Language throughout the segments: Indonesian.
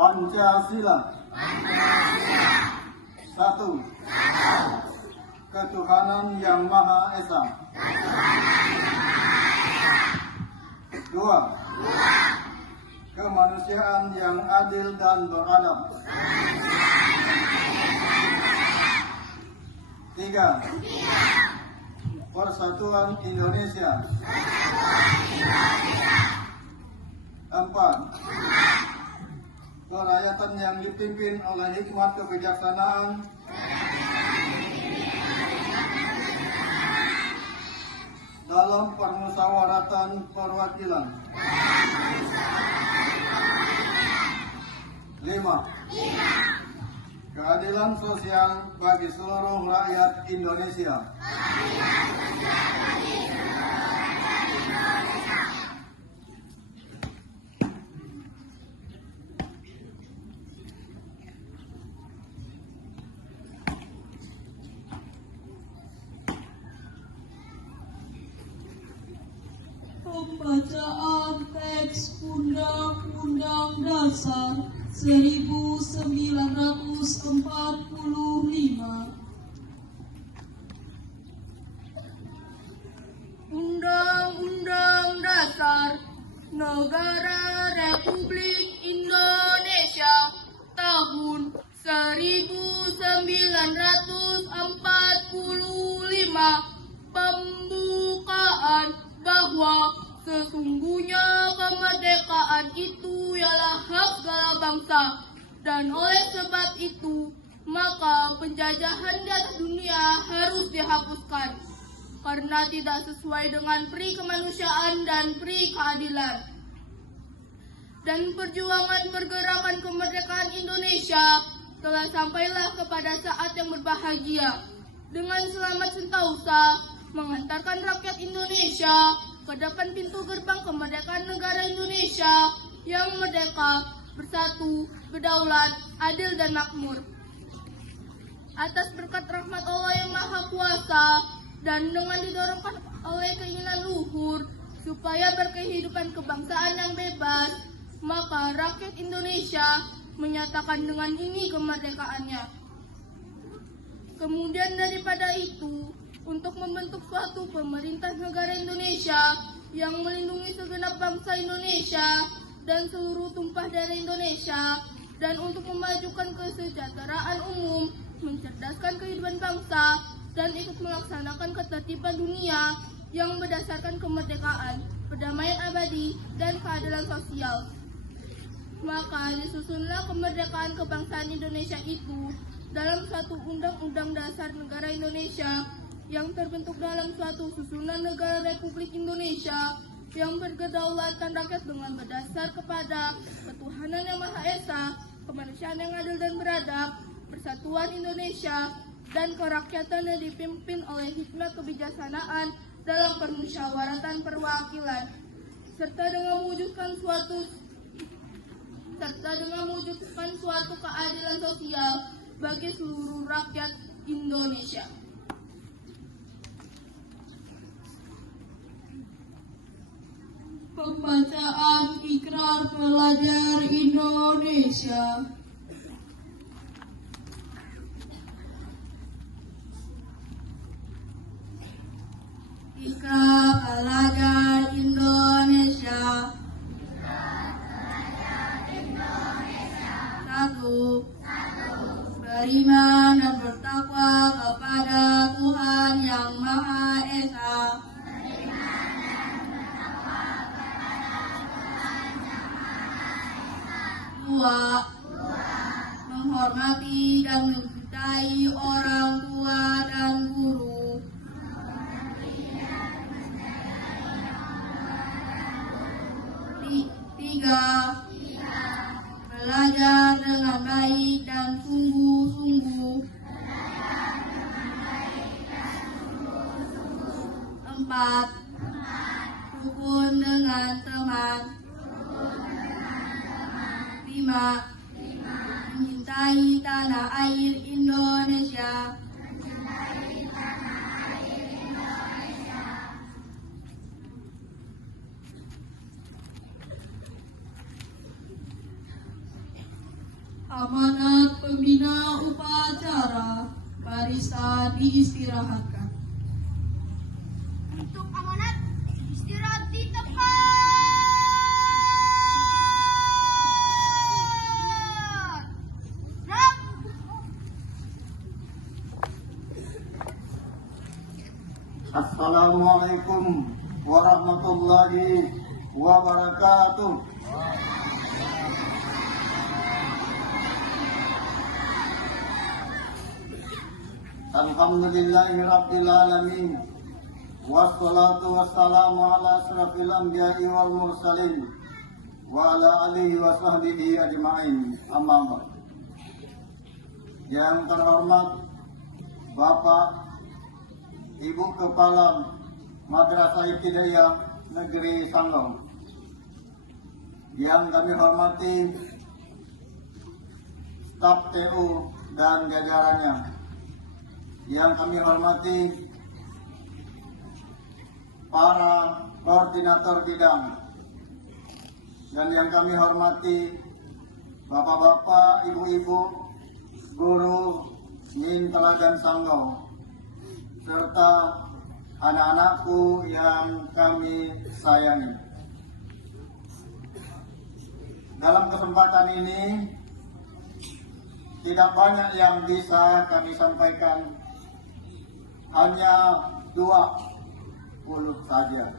Pancasila. Satu. Ketuhanan Yang Maha Esa. Dua. Kemanusiaan yang adil dan beradab. Tiga. Persatuan Indonesia. Empat. Kerakyatan yang dipimpin oleh hikmat kebijaksanaan dalam permusyawaratan perwakilan. 5. Keadilan sosial bagi seluruh rakyat Indonesia. Pembacaan teks Undang-Undang Dasar 1945. Undang-Undang Dasar Negara Republik Indonesia tahun 1945 pembukaan bahwa sesungguhnya kemerdekaan itu ialah hak segala bangsa, dan oleh sebab itu maka penjajahan di atas dunia harus dihapuskan karena tidak sesuai dengan peri kemanusiaan dan peri keadilan. Dan perjuangan pergerakan kemerdekaan Indonesia telah sampailah kepada saat yang berbahagia dengan selamat sentausa mengantarkan rakyat Indonesia ke depan pintu gerbang kemerdekaan negara Indonesia yang merdeka, bersatu, berdaulat, adil dan makmur. Atas berkat rahmat Allah yang Maha Kuasa dan dengan didorongkan oleh keinginan luhur supaya berkehidupan kebangsaan yang bebas, maka rakyat Indonesia menyatakan dengan ini kemerdekaannya. Kemudian daripada itu, untuk membentuk suatu pemerintah negara Indonesia yang melindungi segenap bangsa Indonesia dan seluruh tumpah darah Indonesia, dan untuk memajukan kesejahteraan umum, mencerdaskan kehidupan bangsa, dan ikut melaksanakan ketertiban dunia yang berdasarkan kemerdekaan, perdamaian abadi, dan keadilan sosial. Maka disusunlah kemerdekaan kebangsaan Indonesia itu dalam suatu Undang-Undang Dasar Negara Indonesia yang terbentuk dalam suatu susunan negara Republik Indonesia yang berkedaulatan rakyat dengan berdasar kepada ketuhanan yang Maha Esa, kemanusiaan yang adil dan beradab, persatuan Indonesia, dan kerakyatan yang dipimpin oleh hikmat kebijaksanaan dalam permusyawaratan perwakilan, serta dengan mewujudkan suatu keadilan sosial bagi seluruh rakyat Indonesia. Pembacaan Ikrar Pelajar Indonesia. Ikrar Pelajar Indonesia. Satu. Beriman dan bertakwa kepada Tuhan Yang Maha Esa. Dua. Menghormati dan mencintai orang tua dan guru. Tiga. Belajar dengan baik dan sungguh-sungguh. Empat. Rukun dengan teman. 5. Mencintai tanah air Indonesia. Amanat pembina upacara, barisan diistirahatkan. Untuk amanat istirahat di tempat. Gerak. Assalamualaikum warahmatullahi wabarakatuh. Alhamdulillahi rabbil alamin. Wassalatu wassalamu ala asrafil anbiya'i wal mursalin wa ala alihi wa sahbihi ajma'in. Amma ba'd. Yang terhormat Bapak Ibu Kepala Madrasah Ibtidaiyah Negeri Sanggau, yang kami hormati staf TU dan jajarannya, yang kami hormati para koordinator bidang, dan yang kami hormati bapak-bapak, ibu-ibu, guru Min Teladan Sanggau, serta anak-anakku yang kami sayangi. Dalam kesempatan ini tidak banyak yang bisa kami sampaikan, hanya 20 saja.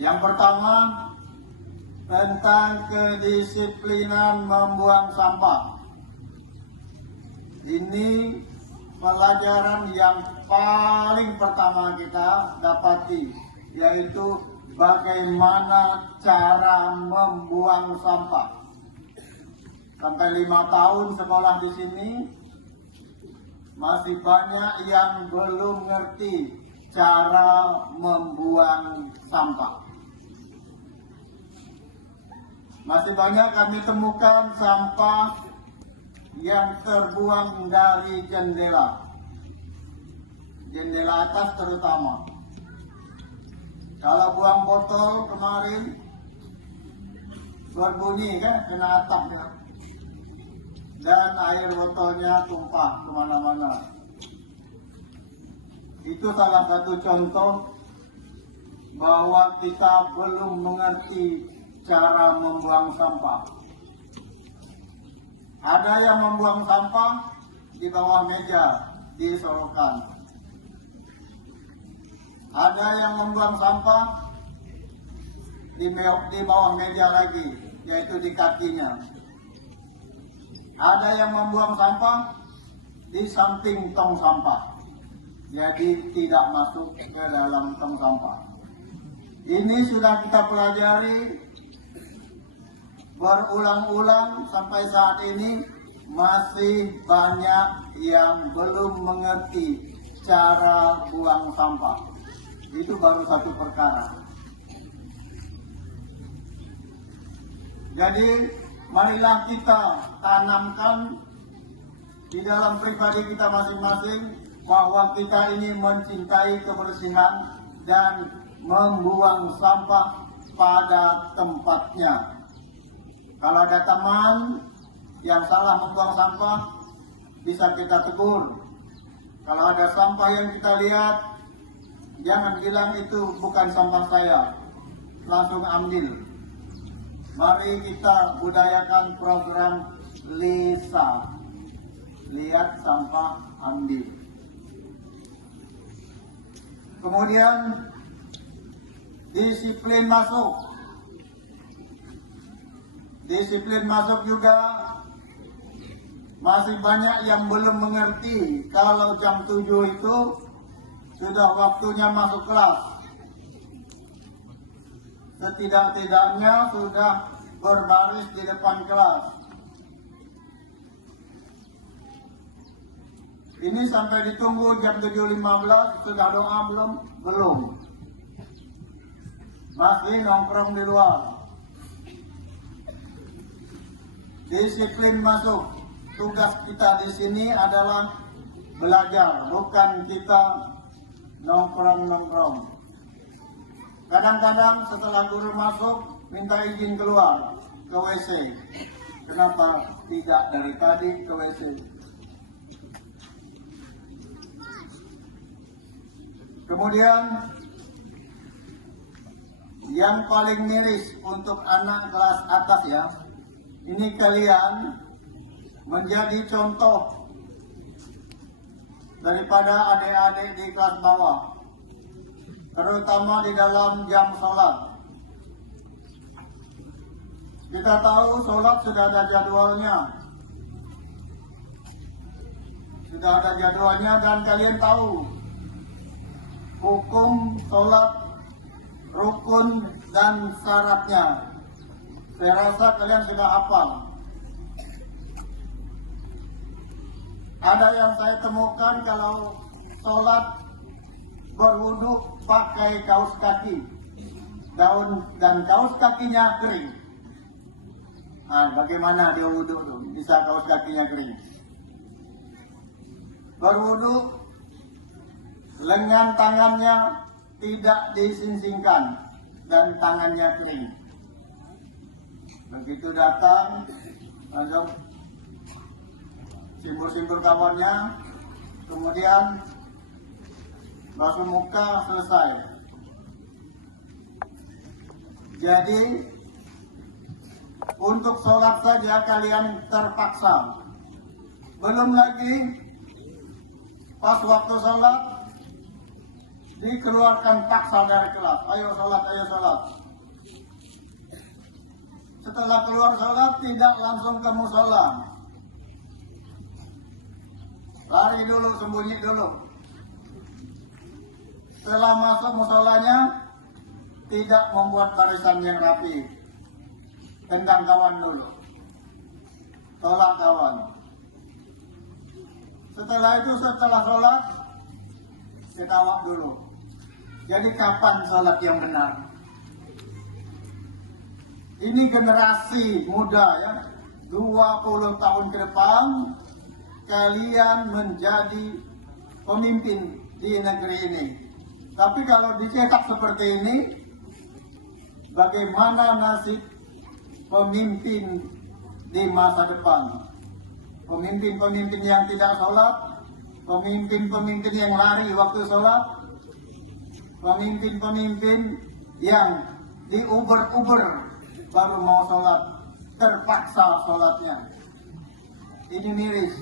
Yang pertama, tentang kedisiplinan membuang sampah. Ini pelajaran yang paling pertama kita dapati, yaitu bagaimana cara membuang sampah. Sampai 5 tahun sekolah di sini, masih banyak yang belum ngerti cara membuang sampah. Masih banyak kami temukan sampah yang terbuang dari jendela atas terutama. Kalau buang botol kemarin berbunyi kan, kena atap ya, dan air botolnya tumpah kemana-mana. Itu salah satu contoh bahwa kita belum mengerti cara membuang sampah. Ada yang membuang sampah di bawah meja di sorokan. Ada yang membuang sampah di bawah meja lagi, yaitu di kakinya. Ada yang membuang sampah di samping tong sampah, jadi tidak masuk ke dalam tong sampah. Ini sudah kita pelajari berulang-ulang sampai saat ini, masih banyak yang belum mengerti cara buang sampah. Itu baru satu perkara. Jadi marilah kita tanamkan di dalam pribadi kita masing-masing bahwa kita ini mencintai kebersihan dan membuang sampah pada tempatnya. Kalau ada teman yang salah membuang sampah, bisa kita tegur. Kalau ada sampah yang kita lihat, jangan bilang itu bukan sampah saya, langsung ambil. Mari kita budayakan program LISA, lihat sampah ambil. Kemudian disiplin masuk. Disiplin masuk juga masih banyak yang belum mengerti kalau jam 7 itu sudah waktunya masuk kelas. Setidak-tidaknya sudah berbaris di depan kelas. Ini sampai ditunggu jam 7.15, sudah doa belum? Belum. Masih nongkrong di luar. Disiplin masuk. Tugas kita di sini adalah belajar, bukan kita nongkrong. Kadang-kadang setelah guru masuk, minta izin keluar ke WC. Kenapa tidak dari tadi ke WC? Kemudian yang paling miris untuk anak kelas atas ya, ini kalian menjadi contoh daripada adik-adik di kelas bawah, terutama di dalam jam sholat. Kita tahu sholat sudah ada jadwalnya, dan kalian tahu hukum sholat, rukun dan syaratnya. Saya rasa kalian sudah hafal. Ada yang saya temukan kalau sholat berwudu pakai kaos kaki, dan kaos kakinya kering. Nah, bagaimana dia wudu tuh? Bisa kaos kakinya kering. Berwudu, lengan tangannya tidak disingsingkan dan tangannya kering. Begitu datang, langsung simbol-simbol kawannya, kemudian basuh muka, selesai. Jadi untuk sholat saja kalian terpaksa. Belum lagi pas waktu sholat dikeluarkan paksa dari kelas. Ayo sholat, ayo sholat. Setelah keluar sholat tidak langsung ke musola. Lari dulu, sembunyi dulu. Setelah masuk musolanya tidak membuat barisan yang rapi. Tendang kawan dulu. Tolak kawan. Setelah itu, setelah sholat, ketawak dulu. Jadi kapan sholat yang benar? Ini generasi muda ya, 20 tahun ke depan kalian menjadi pemimpin di negeri ini. Tapi kalau dicetak seperti ini, bagaimana nasib pemimpin di masa depan? Pemimpin-pemimpin yang tidak sholat, pemimpin-pemimpin yang lari waktu sholat, pemimpin-pemimpin yang diuber-uber baru mau sholat, terpaksa sholatnya. Ini miris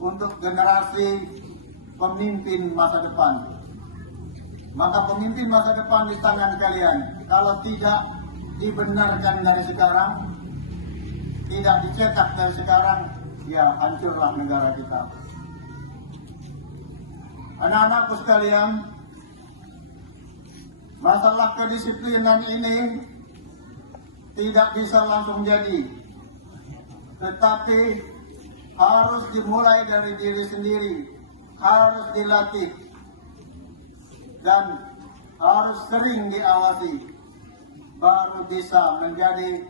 untuk generasi pemimpin masa depan. Maka pemimpin masa depan di tangan kalian. Kalau tidak dibenarkan dari sekarang, tidak dicetak dari sekarang, ya hancurlah negara kita. Anak-anakku sekalian, masalah kedisiplinan ini tidak bisa langsung jadi, tetapi harus dimulai dari diri sendiri, harus dilatih, dan harus sering diawasi, baru bisa menjadi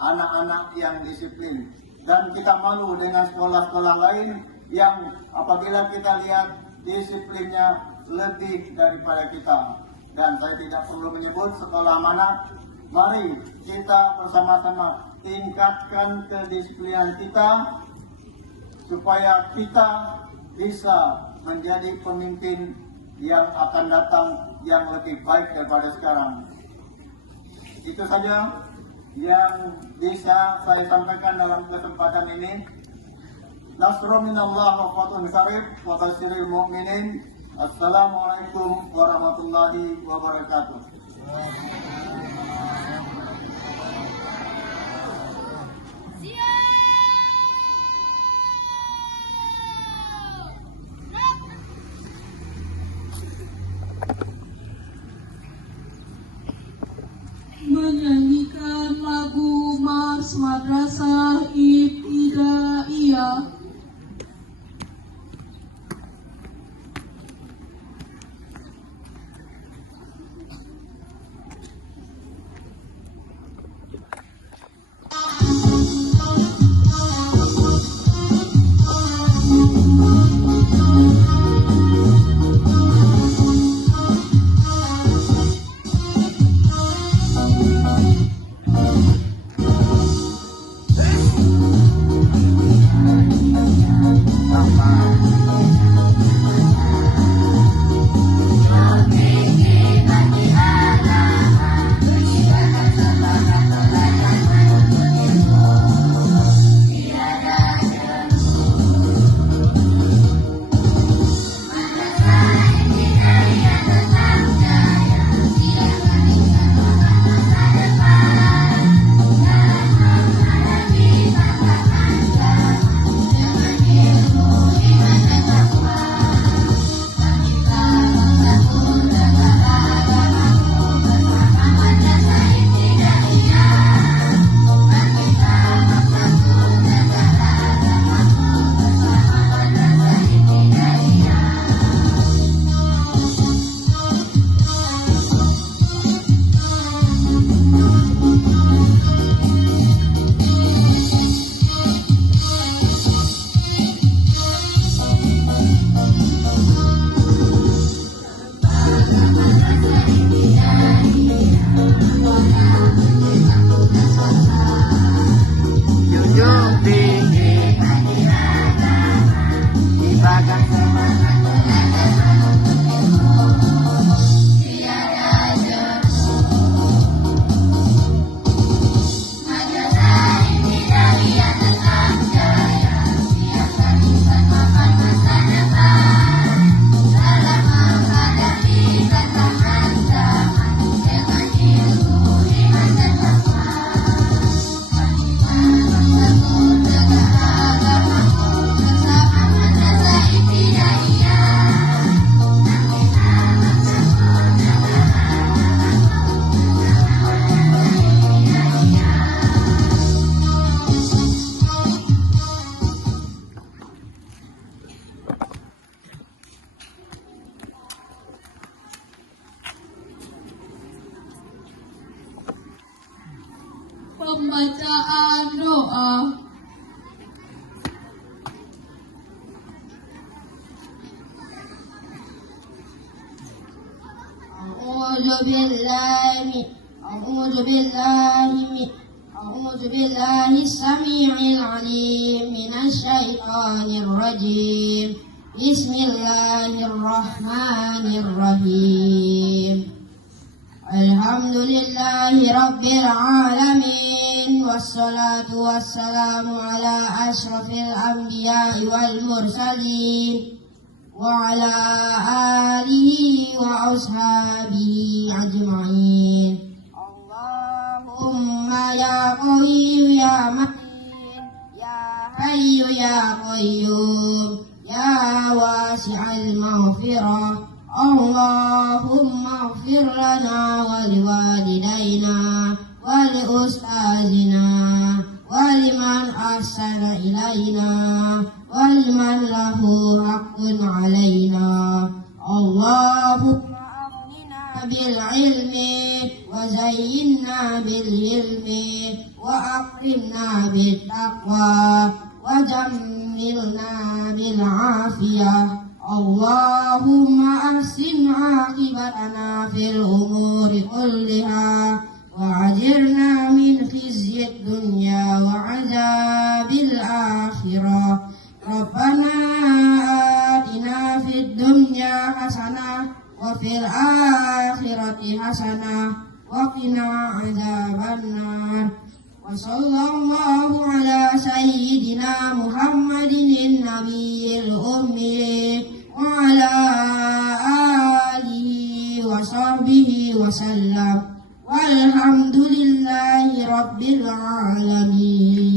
anak-anak yang disiplin. Dan kita malu dengan sekolah-sekolah lain yang apabila kita lihat disiplinnya lebih daripada kita. Dan saya tidak perlu menyebut sekolah mana. Mari kita bersama-sama tingkatkan kedisiplinan kita supaya kita bisa menjadi pemimpin yang akan datang yang lebih baik daripada sekarang. Itu saja yang bisa saya sampaikan dalam kesempatan ini. Nasrun minallah wa fatun qarib wa basyiril mu'minin. Assalamualaikum warahmatullahi wabarakatuh. Menyanyikan lagu Mars Madrasah Ibtidaiyah. Pembacaan doa. أعوذ بالله السميع العليم من الشيطان الرجيم. بسم الله الرحمن الرحيم. الحمد لله رب العالمين، والصلاة والسلام على أشرف الأنبياء والمرسلين وعلى آله وأصحابه أجمعين. اللهم يا قوي يا متين يا حي يا قيوم يا واسع المغفرة، اللهم اغفر لنا ولوالدينا ولأستاذنا ولمن أحسن إلينا ولمن له حق علينا. اللهم أغننا بالعلم وزينا بالعلم وأكرمنا بالتقوى وجملنا بالعافية. اللهم أحسن عاقبتنا في الأمور كلها وأجرنا من خزي الدنيا وعذاب الآخرة. ربنا آتنا في الدنيا حسنة وفي الآخرة حسنة وقنا عذاب النار. وصلى الله على سيدنا محمد النبي الأمي وعلى آله وصحبه وسلم، والحمد لله رب العالمين.